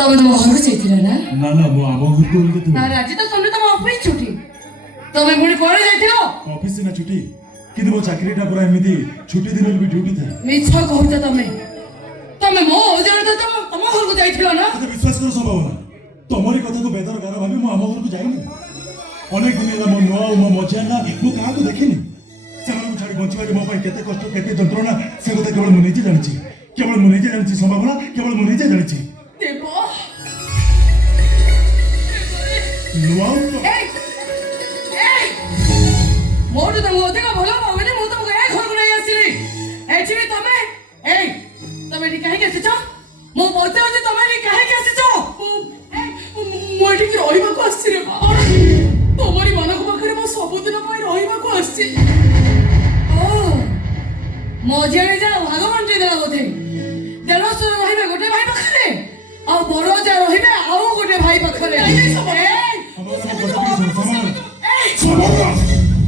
ତମେ ତମ ଘରକୁ ଯାଇଥିଲ ନା? ନା ନା ମୁଁ ଆମ ଘରକୁ ଗଲି ନା ଆଜି ତ ସନ୍ଧ୍ୟା ତମ ଅଫିସ ଛୁଟି, ତମେ ପୁଣି କୁଆଡେ ଯାଇଥିଲ? ଅଫିସ ସିନା ଛୁଟି କିନ୍ତୁ ମୋ ଚାକିରିଟା ପୁରା ଏମିତି ଛୁଟି ଦିନରେ ବି ଡ୍ୟୁଟି ଥାଏ। ମିଛ କହୁଛ ତମେ, ତମେ ମୋ ଅଜାଣତ ତମ ଘରକୁ ଯାଇଥିଲ ନା? ମୋତେ ବିଶ୍ୱାସ କର ସମ୍ଭାବନା, ତମରି କଥାକୁ ବେଦର ଗାର ଭାବି ମୁଁ ଆମ ଘରକୁ ଯାଇନି। ଅନେକ ଦିନ ହେଲା ମୋ ନୂଆ ଆଉ ମୋ ମଝିଆ ନା ମୁଁ କାହାକୁ ଦେଖିନି। ସେମାନଙ୍କୁ ଛାଡ଼ି ବଞ୍ଚିବାରେ ମୋ ପାଇଁ କେତେ କଷ୍ଟ କେତେ ଯନ୍ତ୍ରଣା ସେ କଥା କେବଳ ମୁଁ ନିଜେ ଜାଣିଛି, କେବଳ ମୁଁ ନିଜେ ଜାଣିଛି ସମ୍ଭାବନା, କେବଳ ମୁଁ ନିଜେ ଜାଣିଛି। ଦେବ ମୋଠୁ ତମକୁ ଅଧିକ ଭଲ ଭାବରେ ମୁଁ ତମକୁ ଏ ଘରକୁ ନେଇ ଆସିଲି। ଏଠି ବି ତମେ ତମେ ଏଠି କାହିଁକି ଆସିଛ? ମୁଁ ପଚାରୁଛି ତମେ ଏଠି କାହିଁକି ଆସିଛ? ମୁଁ ଏଠିକି ରହିବାକୁ ଆସିଛି ରେ ମା। ତମରି ମାନଙ୍କ ପାଖରେ ମୁଁ ସବୁଦିନ ପାଇଁ ରହିବାକୁ ଆସିଛି। ମଝିଆଣି ଯାହା ଭାଗ ବାଣ୍ଟି ଦେଲା ବୋଧେ। ଦେଢ଼ଶୁର ରହିବେ ଗୋଟେ ଭାଇ ପାଖରେ, ଆଉ ବଡ ଯା ରହିବେ ଆଉ ଗୋଟେ ଭାଇ ପାଖରେ।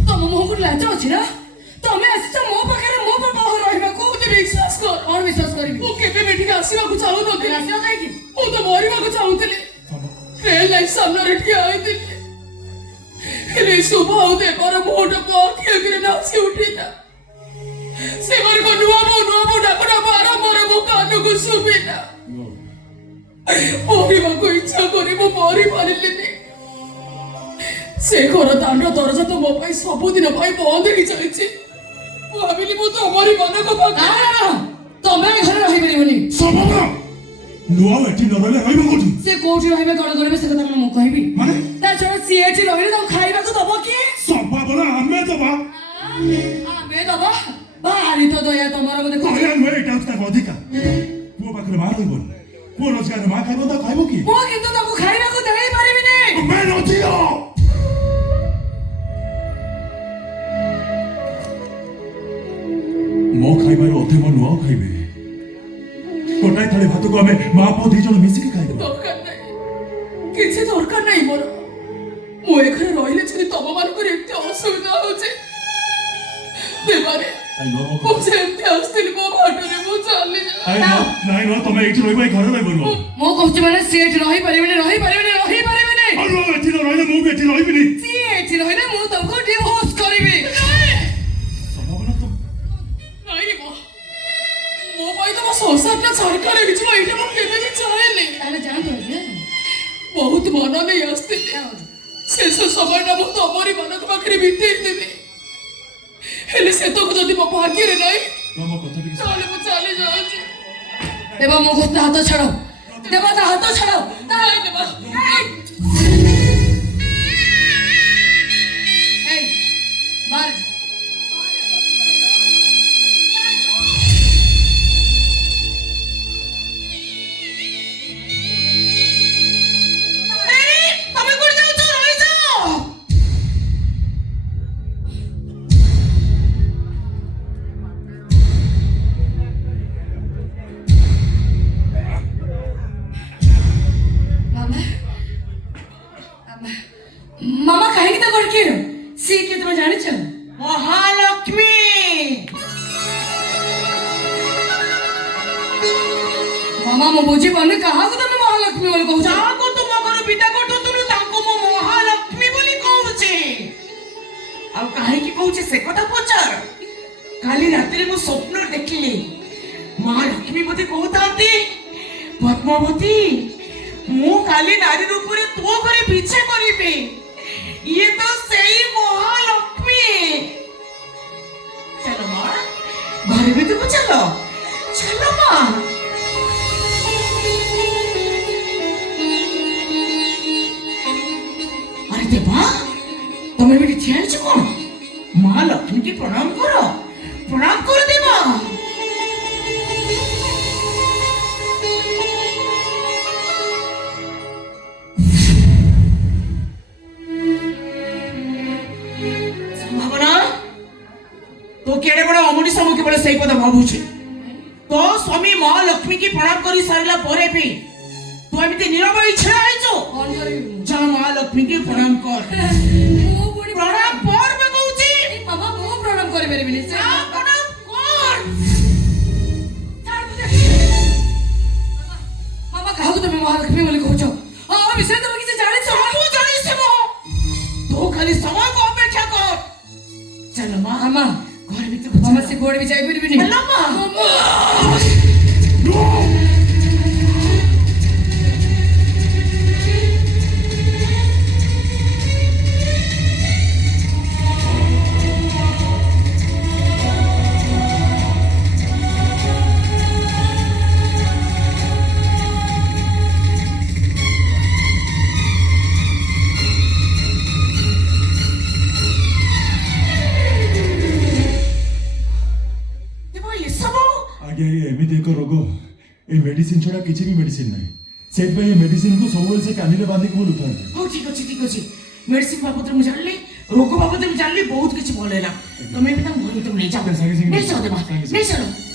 ତମ ମୁହଁକୁ ଲାଜ ଅଛି ନା? ତମେ ଆସିଛ ମୋ ପାଖରେ ମୋ ବାପା ରହିବାକୁ। ବିଶ୍ୱାସ କର। କଣ ବିଶ୍ୱାସ କରିବି? ମୁଁ କେବେ ବି ଏଠିକି ଆସିବାକୁ ଚାହୁଁନଥିଲି। ଆସିବ କାହିଁକି? ମୁଁ ତ ମରିବାକୁ ଚାହୁଁଥିଲି। ଟ୍ରେନ୍ ଲାଇନ୍ ସାମ୍ନାରେ ଠିଆ ହୋଇଥିଲି, ହେଲେ ଶୁଭ ଆଉ ଦେବର ମୁହଁଟାକୁ ଆଖି ଆଗରେ ନାଚି ଉଠିଲା। ସେମାନଙ୍କ ନୂଆ ମୋ ଡାକଟା ବାରମ୍ବାର ମୋ କାନକୁ ଶୁଭିଲା। ମରିବାକୁ ଇଚ୍ଛା କରି ମୁଁ ମରି ପାରିଲିନି। ସେ ଘର ଦାଣ୍ଡ ଦରଜା ତ ମୋ ପାଇଁ ସବୁଦିନ ପାଇଁ ବନ୍ଦ ହେଇଯାଇଛି। ମୁଁ ଭାବିଲି ମୁଁ ତମରି ମାନଙ୍କ ପାଖରେ। ତମେ ଘରେ ରହିପାରିବନି। ନୂଆ ଏଠି ନ ରହିଲେ ରହିବ କୋଉଠି? ସେ କୋଉଠି ରହିବେ କଣ କରିବେ ସେ କଥା ମୁଁ କହିବି? ମାନେ ତା ଛଡା ସିଏ ଏଠି ରହିଲେ ତାଙ୍କୁ ଖାଇବାକୁ ଦବ କିଏ? ସମ୍ଭାବନା ଆମେ ଦବା। ଆମେ ଦବା? ଭାରି ତ ଦୟା ତମର। ବୋଧେ ଏଇଟା ହଉଛି ତାଙ୍କ ଅଧିକାର। ପୁଅ ପାଖରେ ମା ରହିବନି, ପୁଅ ରୋଜଗାରରେ ମା ଖାଇବ, ତା ଖାଇବ କି? ମୁଁ କିନ୍ତୁ ତାଙ୍କୁ ଖାଇବାକୁ ଦେଇ ପାରିବିନି। ମୋ ଖାଇବାରୁ ଅଧେ ମୋ ନୂଆ ଖାଇବେ। ଗୋଟାଏ ଥାଳି ଭାତକୁ ଆମେ ମା ପୁଅ ଦି ଜଣ ମିଶିକି ଖାଇଦେବା। ଦରକାର ନାହିଁ, କିଛି ଦରକାର ନାହିଁ ମୋର। ମୁଁ ଏ ଘରେ ରହିଲେ ଯଦି ତମ ମାନଙ୍କର ଏତେ ଅସୁବିଧା ହଉଛି ଦେବାରେ, ମୁଁ ଯେମିତି ଆସିଥିଲି ମୋ ବାଟରେ ମୁଁ ଚାଲିଯାଏ। ନାଇଁ ନୁହଁ, ତମେ ଏଇଠି ରହିବ, ଏଇ ଘରେ ରହିବ ନୁହଁ। ମୁଁ କହୁଛି ମାନେ ସିଏ ଏଠି ରହିପାରିବିନି। ଏଠି ନ ରହିଲେ ମୁଁ ବି ଏଠି ରହିବିନି। ସିଏ ଏଠି ରହିଲେ ମୁଁ ତମକୁ ଡିଭୋର୍ସ କରିବି। ସମ୍ଭାବନା ତ ନାଇଁ ମୋ ପାଇଁ ତମ ସଂସାରଟା ସରକାର ହେଇଯିବ, ଏଇଟା ମୁଁ କେବେ ବି ଚାହେଁନି। ତାହେଲେ ଯାଆନ୍ତୁ ଆଜ୍ଞା। ବହୁତ ମନ ନେଇ ଆସିଥିଲି, ଶେଷ ସମୟଟା ମୁଁ ତମରି ମାନଙ୍କ ପାଖରେ ବିତେଇଦେବି। ହେଲେ ସେତକୁ ଯଦି ମୋ ଭାଗ୍ୟରେ ନାହିଁ ତାହେଲେ ମୁଁ ଚାଲି ଯାଉଛି। ଦେବା ମୋ ହାତ ଛାଡ଼, ଦେବା ତା ହାତ ଛାଡ଼। ଦେବା मामा कहीं तो बढ़ के सी के तुम जाने छो महालक्ष्मी। मामा मो बुझी पाने कहा को तुम महालक्ष्मी बोली कहू जा को तुम अगर बिटा को तुम ताको मो महालक्ष्मी बोली कहू छे। अब काहे की कहू छे से कथा पचार। काली रात्रि मो स्वप्न देखली महालक्ष्मी बोली कहतांती पद्मावती मु काली नारी रूप रे तो घरे पीछे करिबे। ये तो सही महालक्ष्मी। चलो माँ घर भी तुम चलो चलो माँ। अरे देवा तुम्हें भी ठिया कौन? माँ लक्ष्मी की प्रणाम करो देवा। तो केड़े बड़ा अमनी समूह के बड़े सही पता भाबुछे तो स्वामी महालक्ष्मी की प्रणाम करी सारला परे भी तू एमिति नीरव इच्छा आइछो कोन करिबी जा महालक्ष्मी की प्रणाम कर। मो बड़ी प्रणाम पर में कहूची बाबा मो प्रणाम करि परबिनी जा प्रणाम कर। बाबा काहू तुम महालक्ष्मी बोली कहूछ आ विषय तुम किसी जाने सब जानी से मो तो खाली समय को अपेक्षा कर चलो मां मामा घर भीतर मामा से गोड़ भी जाई परबिनी चलो मां आज्ञा ये एमिति एक रोग ए मेडिसिन छड़ा किछि भी मेडिसिन नहीं सेट भाई ये मेडिसिन को सब से कानी रे बांधी को लुथा हो ठीक अछि मेडिसिन बाबत में जानली रोग बाबत में जानली बहुत किछि भले ला तुम भी तम घर तुम नहीं जाओ नहीं चलो